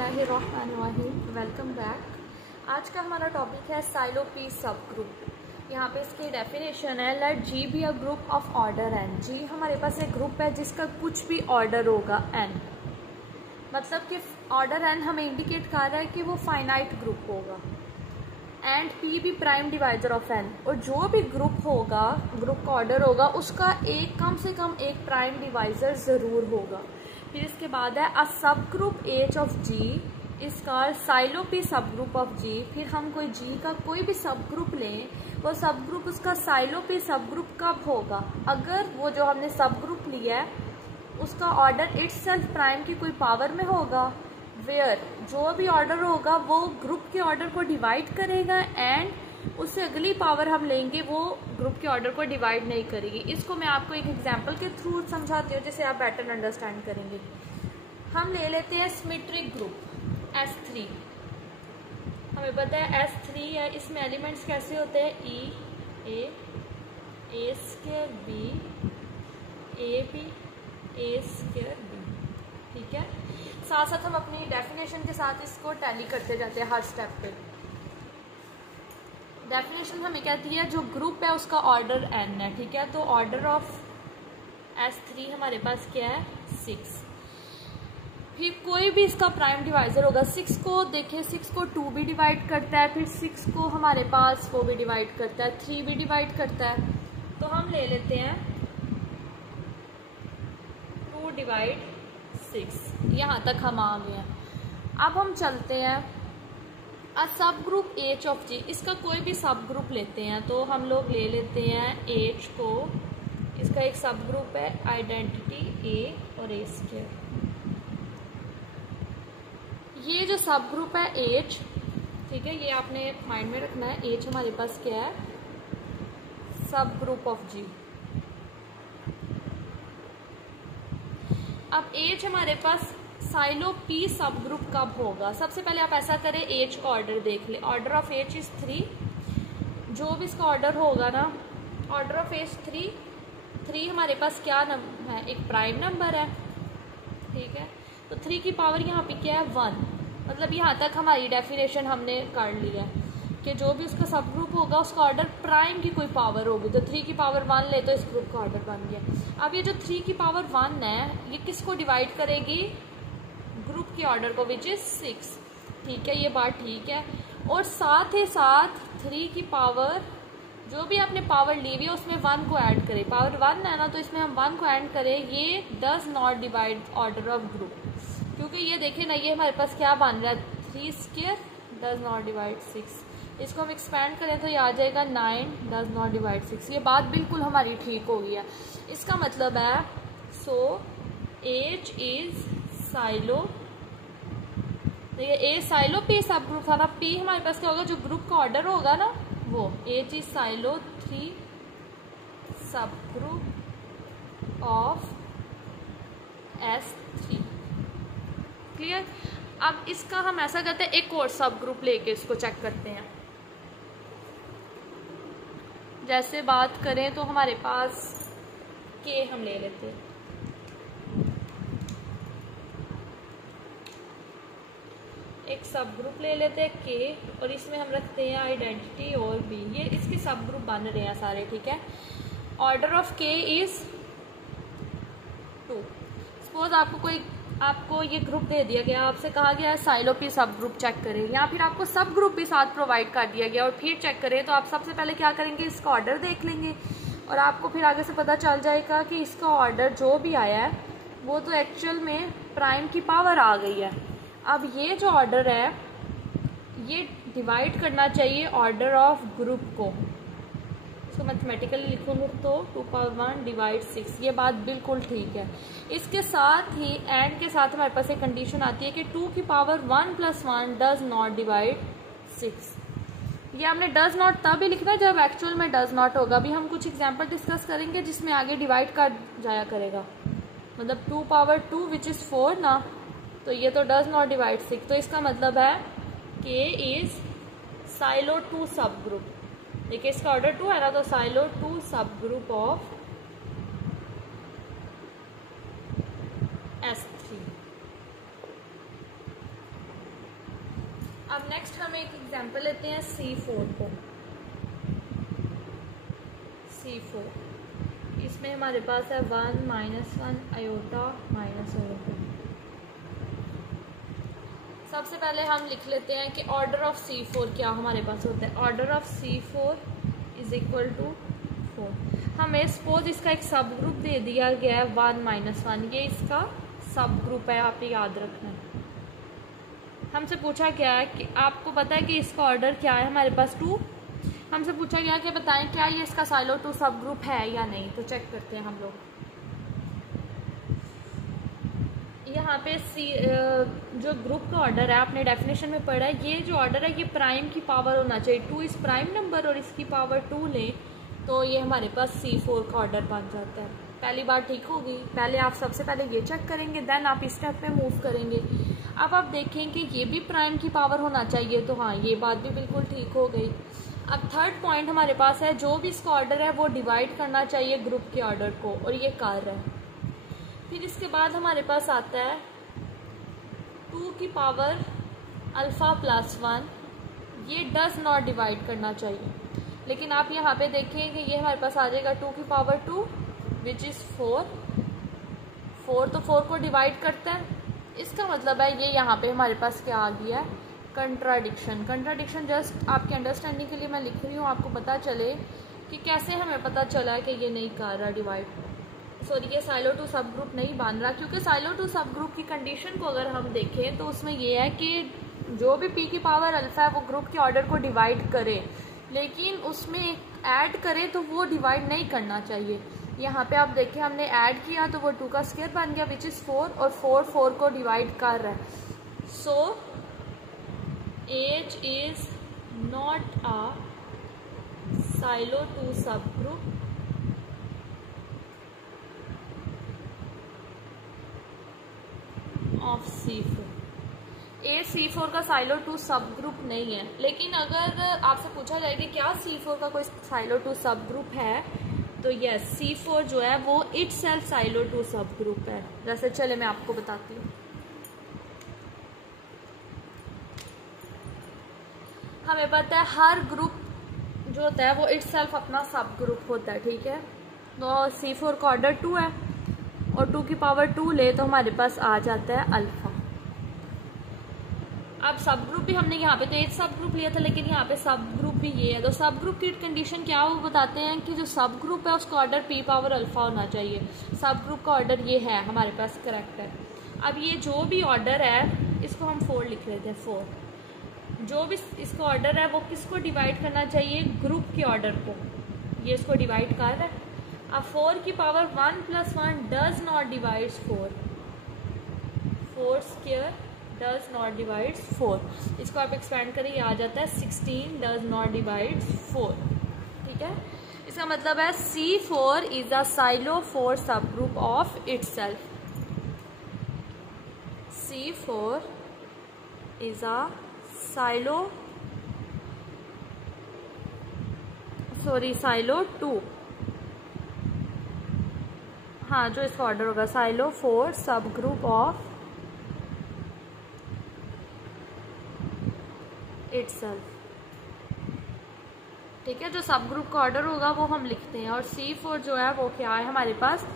बिस्मिल्लाहिर्रहमानिर्रहीम। Welcome back. आज का हमारा टॉपिक है साइलो पी सब ग्रुप। यहाँ पे इसकी डेफिनेशन है, let G be a group of order n. जी हमारे पास एक ग्रुप है जिसका कुछ भी ऑर्डर होगा एन, मतलब कि ऑर्डर एन हमें इंडिकेट कर रहा है कि वो फाइनाइट ग्रुप होगा। एंड पी भी प्राइम डिवाइजर ऑफ एन, और जो भी ग्रुप होगा, ग्रुप का ऑर्डर होगा, उसका एक कम से कम एक प्राइम डिवाइजर ज़रूर होगा। फिर इसके बाद है a subgroup H of G is called Sylow p subgroup of G. फिर हम कोई जी का कोई भी सब ग्रुप लें, वो सब ग्रुप उसका साइलो पी सब ग्रुप कब होगा? अगर वो जो हमने सब ग्रुप लिया है उसका ऑर्डर इटसेल्फ प्राइम की कोई पावर में होगा, वेयर जो भी ऑर्डर होगा वो ग्रुप के ऑर्डर को डिवाइड करेगा एंड उससे अगली पावर हम लेंगे वो ग्रुप के ऑर्डर को डिवाइड नहीं करेगी। इसको मैं आपको एक एग्जांपल के थ्रू समझाती हूँ जिससे आप बेटर अंडरस्टैंड करेंगे। हम ले लेते हैं सिमेट्रिक ग्रुप S3। हमें पता है S3 है, इसमें एलिमेंट्स कैसे होते हैं? E A square B A B A square B। ठीक है, साथ साथ हम अपनी डेफिनेशन के साथ इसको टैली करते जाते हैं हर स्टेप पे। डेफिनेशन हमें कहती है जो ग्रुप है उसका ऑर्डर n है। ठीक है, तो ऑर्डर ऑफ S3 हमारे पास क्या है? 6। फिर कोई भी इसका प्राइम डिवाइजर होगा। 6 को देखिए, 6 को 2 भी डिवाइड करता है, फिर 6 को हमारे पास 4 भी डिवाइड करता है, 3 भी डिवाइड करता है। तो हम ले लेते हैं 2 डिवाइड 6। यहाँ तक हम आ गए हैं। अब हम चलते हैं अ सब ग्रुप एच ऑफ जी। इसका कोई भी सब ग्रुप लेते हैं, तो हम लोग ले लेते हैं एच को, इसका एक सब ग्रुप है आइडेंटिटी ए और ए स्क्वायर। ये जो सब ग्रुप है एच, ठीक है, ये आपने माइंड में रखना है। एच हमारे पास क्या है? सब ग्रुप ऑफ जी। अब एच हमारे पास साइलो पी सब ग्रुप कब होगा? सबसे पहले आप ऐसा करें, एच का ऑर्डर देख ले। Order of H is 3। जो भी इसका ऑर्डर होगा ना, ऑर्डर ऑफ एच 3 हमारे पास क्या नंबर है? एक प्राइम नंबर है। ठीक है, तो 3 की पावर यहाँ पे क्या है? 1। मतलब यहाँ तक हमारी डेफिनेशन हमने कर ली है कि जो भी उसका सब ग्रुप होगा उसका ऑर्डर प्राइम की कोई पावर होगी। तो 3 की पावर 1 ले तो इस ग्रुप का ऑर्डर बन गया। अब ये जो 3 की पावर 1 है, ये किसको डिवाइड करेगी? ग्रुप के ऑर्डर को, विच इज 6। ठीक है, ये बात ठीक है। और साथ ही साथ 3 की पावर, जो भी आपने पावर ली हुई है उसमें 1 को ऐड करें। पावर 1 है ना, तो इसमें हम 1 को ऐड करें। ये does not divide order of group, क्योंकि ये देखिए ना, ये हमारे पास क्या बन रहा है? 3 स्क्वायर डज नॉट डिवाइड 6। इसको हम एक्सपैंड करें तो ये आ जाएगा 9 डज नॉट डिवाइड 6। ये बात बिल्कुल हमारी ठीक हो गई है। इसका मतलब है सो एच इज साइलो, देखिए ए साइलो पी सब ग्रुप था ना। पी हमारे पास क्या होगा? जो ग्रुप का ऑर्डर होगा ना वो। एच इज साइलो 3 सब ग्रुप ऑफ S3। क्लियर? अब इसका हम ऐसा करते हैं, एक और सब ग्रुप लेके इसको चेक करते हैं। जैसे बात करें तो हमारे पास के हम ले लेते हैं। एक सब ग्रुप ले लेते हैं के, और इसमें हम रखते हैं आइडेंटिटी और बी। ये इसके सब ग्रुप बन रहे हैं सारे। ठीक है, ऑर्डर ऑफ के इज 2। सपोज आपको ये ग्रुप दे दिया गया, आपसे कहा गया है साइलो पी सब ग्रुप चेक करें, या फिर आपको सब ग्रुप भी साथ प्रोवाइड कर दिया गया और फिर चेक करें, तो आप सबसे पहले क्या करेंगे? इसका ऑर्डर देख लेंगे और आपको फिर आगे से पता चल जाएगा कि इसका ऑर्डर जो भी आया है वो तो एक्चुअल में प्राइम की पावर आ गई है। अब ये जो ऑर्डर है ये डिवाइड करना चाहिए ऑर्डर ऑफ ग्रुप को। इसको मैथमेटिकली लिखूंगा तो 2 पावर 1 डिवाइड 6। ये बात बिल्कुल ठीक है। इसके साथ ही एंड के साथ हमारे पास एक कंडीशन आती है कि 2 की पावर 1 + 1 डज नॉट डिवाइड 6। ये हमने डज नॉट तभी लिखना है जब एक्चुअल में डज नॉट होगा। अभी हम कुछ एग्जाम्पल डिस्कस करेंगे जिसमें आगे डिवाइड कर जाया करेगा। मतलब 2 पावर 2 विच इज 4 ना, तो ये तो डज नॉट डिवाइड 6। तो इसका मतलब है के इज साइलो 2 सब ग्रुप। देखिए इसका ऑर्डर 2 है ना, तो साइलो 2 सब ग्रुप ऑफ S3। अब नेक्स्ट हम एक एग्जांपल लेते हैं C4 को। C4 इसमें हमारे पास है 1 -1 आयोटा माइनस आयोटा। सबसे पहले हम लिख लेते हैं कि ऑर्डर ऑफ C4 क्या हमारे पास होता है। Order of C4 is equal to 4। हमें सपोज इसका एक सब ग्रुप दे दिया गया है 1 -1, ये इसका सब ग्रुप है, आप याद रखना है। हमसे पूछा गया है कि आपको पता है कि इसका ऑर्डर क्या है हमारे पास 2। हमसे पूछा गया कि बताएं क्या ये इसका साइलो 2 सब ग्रुप है या नहीं, तो चेक करते हैं हम लोग। यहाँ पे जो ग्रुप का ऑर्डर है आपने डेफिनेशन में पढ़ा है, ये जो ऑर्डर है ये प्राइम की पावर होना चाहिए। 2 इस प्राइम नंबर और इसकी पावर 2 लें तो ये हमारे पास C4 का ऑर्डर बन जाता है। पहली बार ठीक होगी, पहले आप सबसे पहले ये चेक करेंगे, देन आप इस स्टेप पे मूव करेंगे। अब आप देखें कि ये भी प्राइम की पावर होना चाहिए, तो हाँ ये बात भी बिल्कुल ठीक हो गई। अब थर्ड पॉइंट हमारे पास है, जो भी इसका ऑर्डर है वो डिवाइड करना चाहिए ग्रुप के ऑर्डर को, और ये कर रहा है। फिर इसके बाद हमारे पास आता है 2 की पावर अल्फ़ा प्लस 1, ये डज नॉट डिवाइड करना चाहिए। लेकिन आप यहाँ पे देखें कि ये हमारे पास आ जाएगा 2 की पावर 2 विच इज़ 4। 4 तो 4 को डिवाइड करता है, इसका मतलब है ये यहाँ पे हमारे पास क्या आ गया है, कंट्राडिक्शन। कंट्राडिक्शन जस्ट आपके अंडरस्टैंडिंग के लिए मैं लिख रही हूँ, आपको पता चले कि कैसे हमें पता चला है कि ये नहीं कर रहा डिवाइड। सॉरी, ये साइलो 2 सब ग्रुप नहीं बन रहा, क्योंकि साइलो 2 सब ग्रुप की कंडीशन को अगर हम देखें तो उसमें ये है कि जो भी p की पावर अल्फा है वो ग्रुप के ऑर्डर को डिवाइड करे, लेकिन उसमें ऐड करे तो वो डिवाइड नहीं करना चाहिए। यहाँ पे आप देखें हमने ऐड किया तो वो 2 का स्क्वायर बन गया विच इज़ 4, और 4 को डिवाइड कर रहा है। So H is not a silo 2 सब ग्रुप ऑफ C4। C4 का साइलो 2 सब ग्रुप नहीं है, लेकिन अगर आपसे पूछा जाए कि क्या C4 का कोई साइलो 2 सब ग्रुप है, तो यस C4 जो है वो इटसेल्फ साइलो 2 सब ग्रुप है। जैसे चले मैं आपको बताती हूँ। हमें पता है हर ग्रुप जो होता है वो इटसेल्फ अपना सब ग्रुप होता है, ठीक है। तो C4 का ऑर्डर 2 है और 2 की पावर 2 ले तो हमारे पास आ जाता है अल्फा। अब सब ग्रुप भी हमने यहाँ पे तो एक सब ग्रुप लिया था, लेकिन यहाँ पे सब ग्रुप भी ये है। तो सब ग्रुप की कंडीशन क्या है वो बताते हैं कि जो सब ग्रुप है उसका ऑर्डर p पावर अल्फा होना चाहिए। सब ग्रुप का ऑर्डर ये है हमारे पास, करेक्ट है। अब ये जो भी ऑर्डर है इसको हम 4 लिख लेते हैं। 4 जो भी इसका ऑर्डर है वो किसको डिवाइड करना चाहिए, ग्रुप के ऑर्डर को। ये इसको डिवाइड कर रहा है। अब 4 की power 1 + 1 does not divides 4। 4 square does not divides 4। इसको आप एक्सपेंड करें, ये आ जाता है 16 डज नॉट डिवाइड्स 4। ठीक है, इसका मतलब है C4 इज अ साइलो 4 सब group of itself. C4 is a silo 2, हाँ जो इसका ऑर्डर होगा साइलो 4 सब ग्रुप ऑफ इटसेल्फ। ठीक है, जो सब ग्रुप का ऑर्डर होगा वो हम लिखते हैं, और C4 जो है वो क्या है हमारे पास,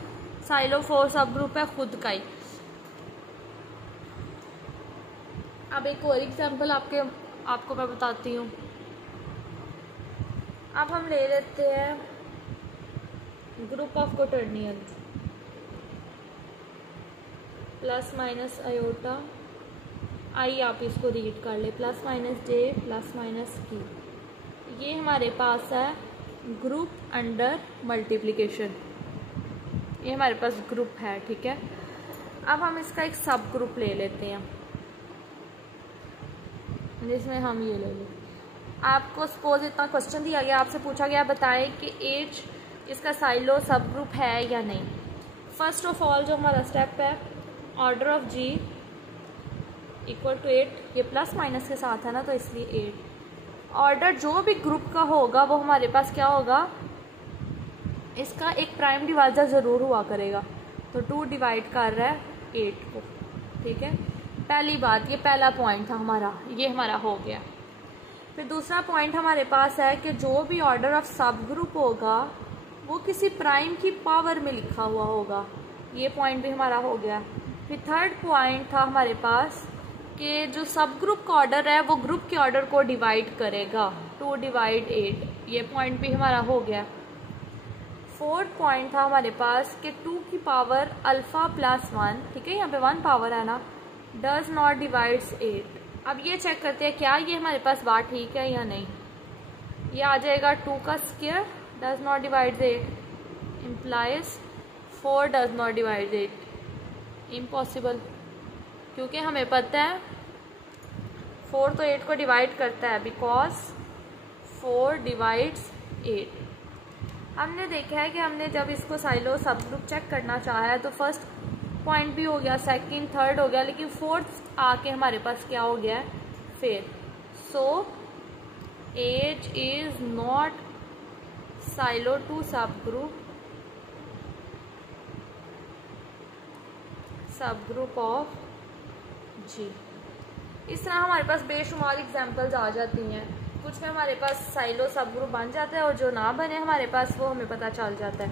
साइलो 4 सब ग्रुप है खुद का ही। अब एक और एग्जांपल आपको मैं बताती हूँ। अब हम ले लेते हैं group of quaternion plus minus iota, i आप इसको रीड कर ले, plus minus j plus minus k. ये हमारे पास है ग्रुप अंडर मल्टीप्लिकेशन, ये हमारे पास ग्रुप है। ठीक है, अब हम इसका एक सब ग्रुप ले लेते हैं जिसमें हम ये ले लें। आपको सपोज इतना क्वेश्चन दिया गया, आपसे पूछा गया बताएं कि एच इसका साइलो सब ग्रुप है या नहीं। फर्स्ट ऑफ ऑल जो हमारा स्टेप है, order of g equal to 8, ये प्लस माइनस के साथ है ना तो इसलिए 8। ऑर्डर जो भी ग्रुप का होगा वो हमारे पास क्या होगा, इसका एक प्राइम डिवाइजर ज़रूर हुआ करेगा। तो 2 डिवाइड कर रहा है 8 को। ठीक है, पहली बात, ये पहला पॉइंट था हमारा, ये हमारा हो गया। फिर दूसरा पॉइंट हमारे पास है कि जो भी ऑर्डर ऑफ सब ग्रुप होगा वो किसी प्राइम की पावर में लिखा हुआ होगा, ये पॉइंट भी हमारा हो गया। फिर थर्ड पॉइंट था हमारे पास कि जो सब ग्रुप का ऑर्डर है वो ग्रुप के ऑर्डर को डिवाइड करेगा, 2 डिवाइड 8, ये पॉइंट भी हमारा हो गया। फोर्थ पॉइंट था हमारे पास कि 2 की पावर अल्फ़ा प्लस 1, ठीक है, यहाँ पे 1 पावर है ना, डज नॉट डिवाइड्स 8। अब ये चेक करते हैं क्या ये हमारे पास बात ठीक है या नहीं। ये आ जाएगा 2 का square does not divide 8 implies 4 does not divide 8, impossible, क्योंकि हमें पता है 4 तो 8 को डिवाइड करता है, बिकॉज 4 डिवाइड्स 8। हमने देखा है कि हमने जब इसको साइलो सब ग्रुप चेक करना चाहा है तो फर्स्ट पॉइंट भी हो गया, सेकंड थर्ड हो गया, लेकिन फोर्थ आके हमारे पास क्या हो गया है, फिर सो 8 इज नॉट साइलो टू सब ग्रुप ऑफ जी। इस तरह हमारे पास बेशुमार एग्जाम्पल्स आ जाती हैं, कुछ में हमारे पास साइलो सब ग्रुप बन जाता है और जो ना बने हमारे पास वो हमें पता चल जाता है।